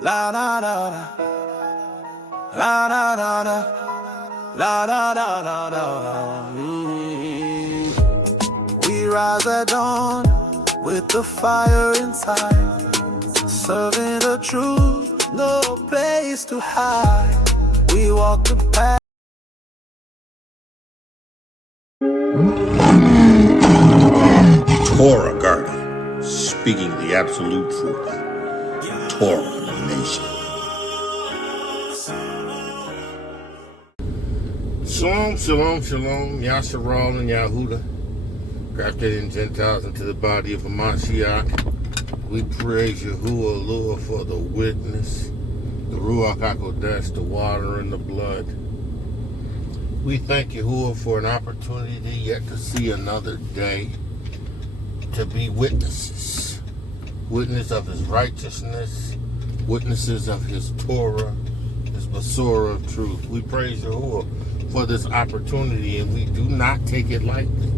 La da da da, la da da da, la da da da da. We rise at dawn with the fire inside, serving the truth, no place to hide. We walk the path. ToRaH Garden, speaking the absolute truth. ToRaH Nation. Shalom, shalom, shalom. Yashar'Al and Yahudah, grafted in Gentiles into the body of a Mashiach. We praise Yahudah, Lord, for the witness, the RUACH HaKodesh, the water and the blood. We thank Yahudah for an opportunity yet to see another day, to be witnesses. Witness of his righteousness, witnesses of his ToRaH, his Besorah of truth. We praise Yahudah for this opportunity, and we do not take it lightly.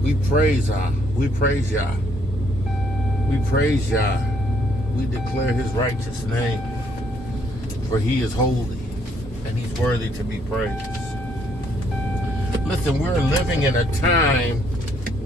We praise Yah. We praise Yah. We praise Yah. We declare his righteous name, for he is holy, and he's worthy to be praised. Listen, we're living in a time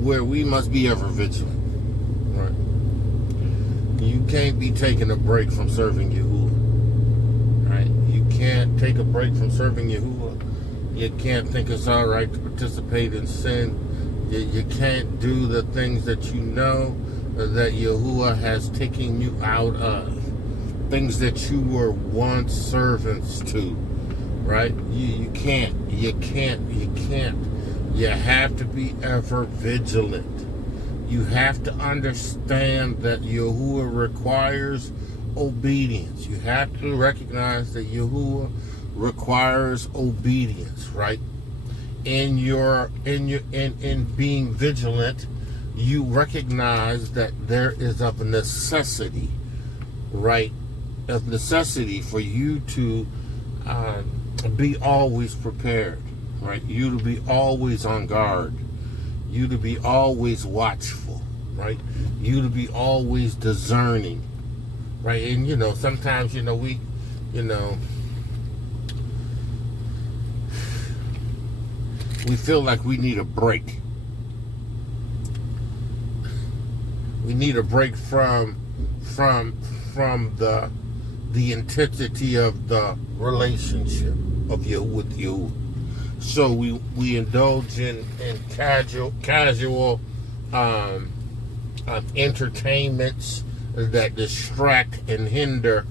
where we must be ever vigilant. Right? You can't be taking a break from serving Yahudah. Right? You can't take a break from serving Yahudah. You can't think it's all right to participate in sin. You can't do the things that you know that Yahudah has taken you out of. Things that you were once servants to. Right? You can't. You have to be ever vigilant. You have to understand that Yahudah requires obedience. You have to recognize that Yahudah requires obedience, right? In being vigilant, you recognize that there is of a necessity, right? Of necessity for you to be always prepared, right? You to be always on guard. You to be always watchful, right? You to be always discerning, right? And, sometimes, we feel like we need a break. We need a break from the intensity of the relationship of you with you. So we indulge in casual entertainments that distract and hinder,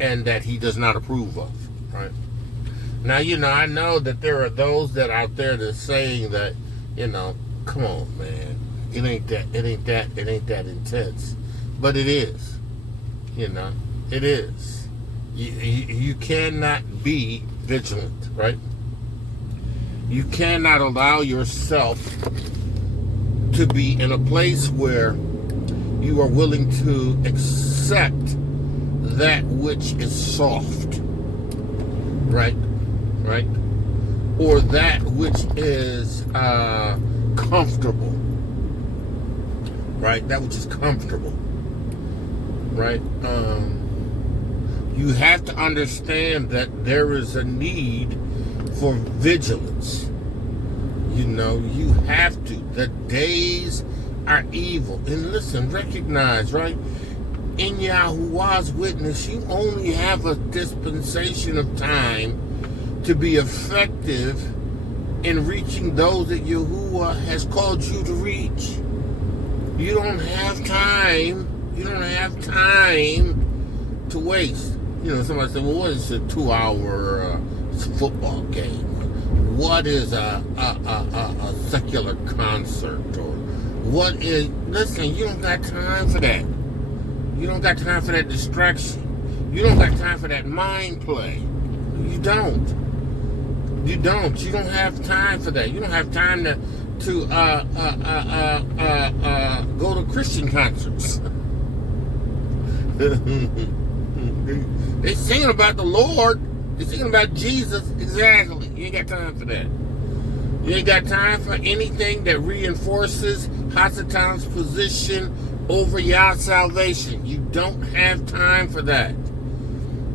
and that he does not approve of. Right now, I know that there are those that out there that's saying that, come on, man, it ain't that intense, but it is. It is. You cannot be vigilant, right? You cannot allow yourself to be in a place where you are willing to accept that which is soft, right? Right? Or that which is comfortable, right? That which is comfortable, right? You have to understand that there is a need for vigilance. You have to. The days are evil. And listen, recognize, right? In YAHUAH'S witness, you only have a dispensation of time to be effective in reaching those that Yahudah has called you to reach. You don't have time. You don't have time to waste. Somebody said, well, what is a 2-hour football game? What is a secular concert? Or what is... Listen, you don't got time for that. You don't got time for that distraction. You don't got time for that mind play. You don't. You don't have time for that. You don't have time to go to Christian concerts. They singing about the Lord. They singing about Jesus. Exactly. You ain't got time for that. You ain't got time for anything that reinforces Hasatan's position over Yah's salvation. You don't have time for that.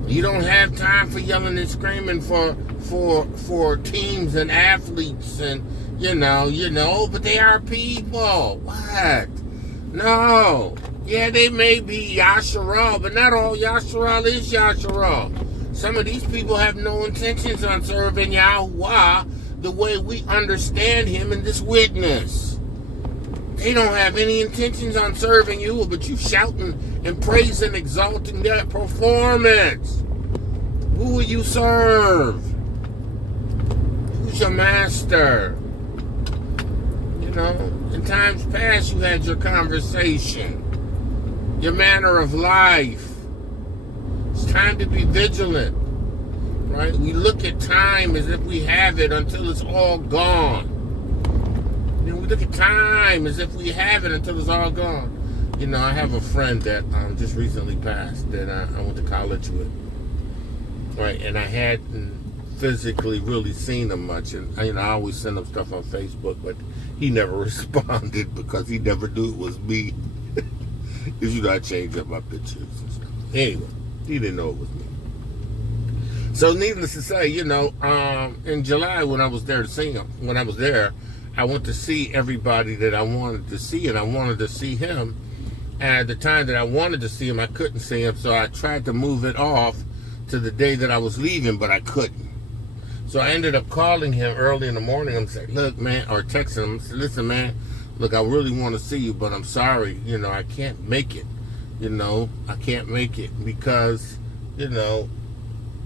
You don't have time for yelling and screaming for teams and athletes and you know, but they are people. What? No. Yeah, they may be Yashar'Al, but not all Yashar'Al is Yashar'Al. Some of these people have no intentions on serving Yahuwah the way we understand him in this witness. They don't have any intentions on serving you, but you shouting and praising, exalting their performance. Who will you serve? Who's your master? You know, in times past you had your conversation, your manner of life. It's time to be vigilant, right? We look at time as if we have it until it's all gone. You know, we look at time as if we have it until it's all gone. You know, I have a friend that just recently passed that I went to college with, right? And I hadn't physically really seen him much, and you know, I always send him stuff on Facebook, but he never responded because he never knew it was me. Because you know, I change up my pictures and stuff. Anyway, he didn't know it was me. So needless to say, you know, in July when I was there to see him, when I was there, I went to see everybody that I wanted to see, and I wanted to see him. And at the time that I wanted to see him, I couldn't see him, so I tried to move it off to the day that I was leaving, but I couldn't. So I ended up calling him early in the morning and said, look, man, or texting him, said, listen, man, look, I really want to see you, but I'm sorry, you know, I can't make it. You know, I can't make it because, you know,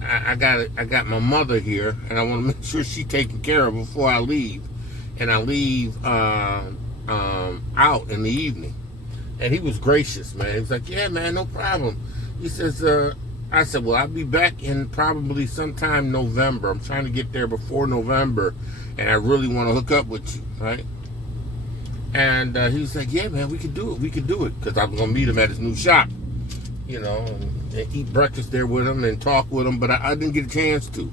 I got my mother here, and I want to make sure she's taken care of before I leave. And I leave out in the evening. And he was gracious, man. He was like, yeah, man, no problem. He says, I said, well, I'll be back in probably sometime November. I'm trying to get there before November, and I really want to hook up with you, right? And he was like, yeah, man, we could do it. We could do it. Because I was going to meet him at his new shop, you know, and eat breakfast there with him and talk with him, but I didn't get a chance to.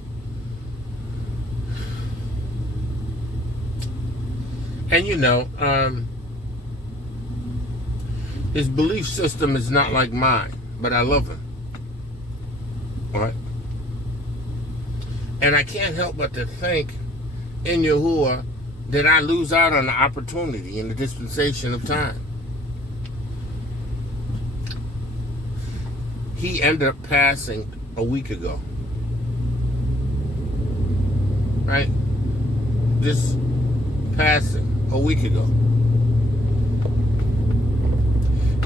And, you know, his belief system is not like mine, but I love him. Right? And I can't help but to think in Yahudah that I lose out on the opportunity in the dispensation of time. He ended up passing a week ago. Right? Just passing a week ago.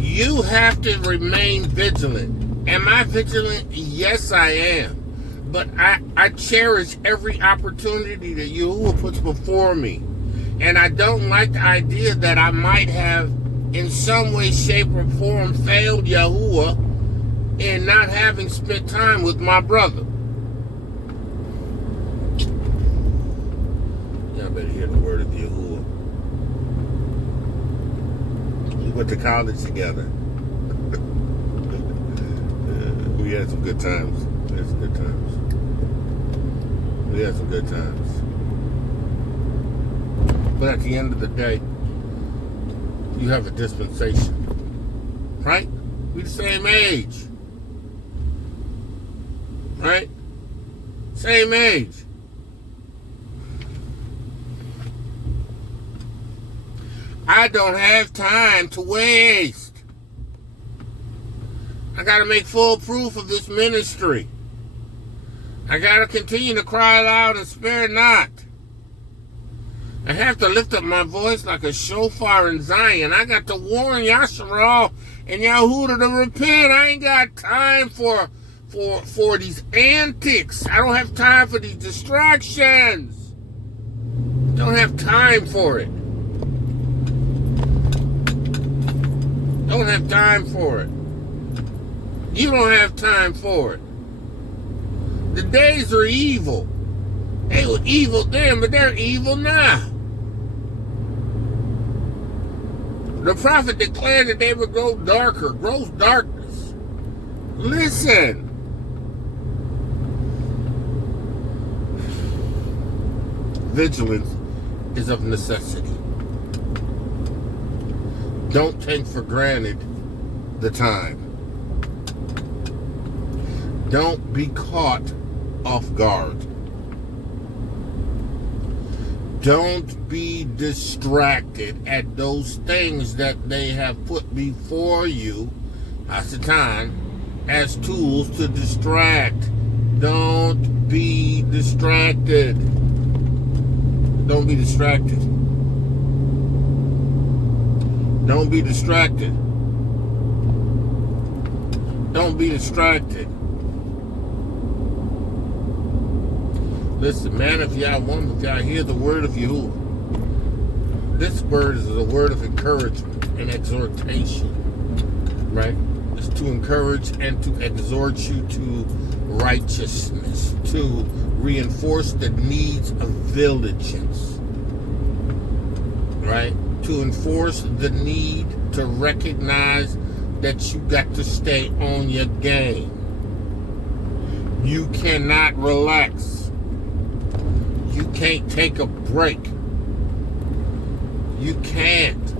You have to remain vigilant. Am I vigilant? Yes, I am. But I cherish every opportunity that Yahudah puts before me. And I don't like the idea that I might have, in some way, shape, or form, failed Yahudah in not having spent time with my brother. Y'all better hear the word of Yahudah. We went to college together. We had some good times. We had some good times. We had some good times. But at the end of the day, you have a dispensation. Right? We the same age. Right? Same age. I don't have time to waste. I got to make full proof of this ministry. I got to continue to cry loud and spare not. I have to lift up my voice like a shofar in Zion. I got to warn Yashar'Al and Yahudah to repent. I ain't got time for these antics. I don't have time for these distractions. Don't have time for it. Don't have time for it. You don't have time for it. The days are evil. They were evil then, but they're evil now. The prophet declared that they would grow darker, gross darkness. Listen. Vigilance is of necessity. Don't take for granted the time. Don't be caught off guard. Don't be distracted at those things that they have put before you, Hasatan, as tools to distract. Don't be distracted. Don't be distracted. Don't be distracted. Don't be distracted. Listen, man, if y'all want, if y'all hear the word of Yahudah, this word is a word of encouragement and exhortation, right? It's to encourage and to exhort you to righteousness, to reinforce the needs of vigilance, right? To enforce the need to recognize that you got to stay on your game. You cannot relax. You can't take a break. You can't.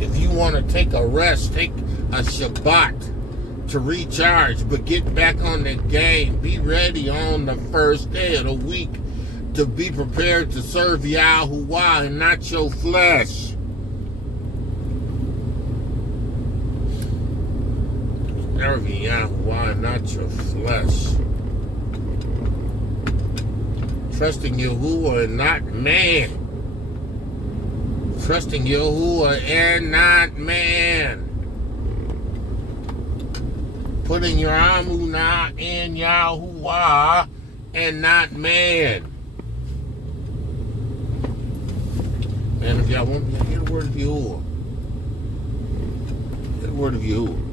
If you want to take a rest, take a Shabbat to recharge, but get back on the game. Be ready on the first day of the week to be prepared to serve Yahuwah and not your flesh. Serving Yahuwah and not your flesh. Trusting Yahuwah and not man. Trusting Yahuwah and not man. Putting your amunah in Yahuwah and not man. Man, if y'all want to hear the word of Yahuwah, hear the word of Yahuwah.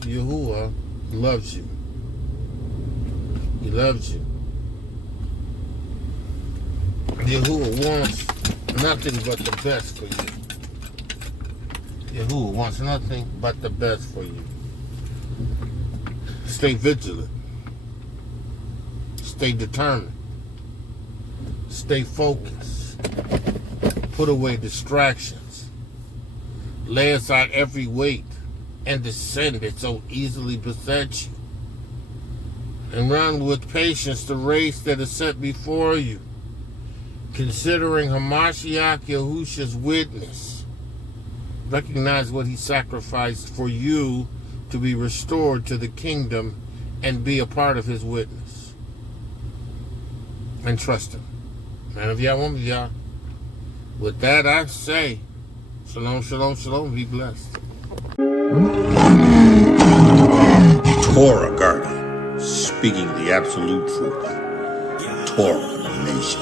Yahuwah loves you. He loves you. Yahuwah wants nothing but the best for you. Yahuwah wants nothing but the best for you. Stay vigilant. Stay determined. Stay focused. Put away distractions. Lay aside every weight and the sin that so easily besets you. And run with patience the race that is set before you, considering Hamashiach Yahusha's witness. Recognize what he sacrificed for you to be restored to the kingdom and be a part of his witness. And trust him. Man of Yah, woman of Yah. With that I say, shalom, shalom, shalom, be blessed. ToRaH Garden. Speaking the absolute truth. ToRaH Nation.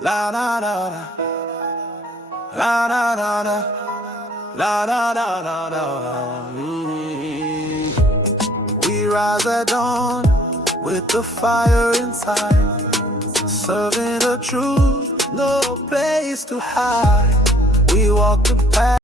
La da da da, la da da da, la da da da da. We rise at dawn with the fire inside, serving the truth, no place to hide. We walk the path.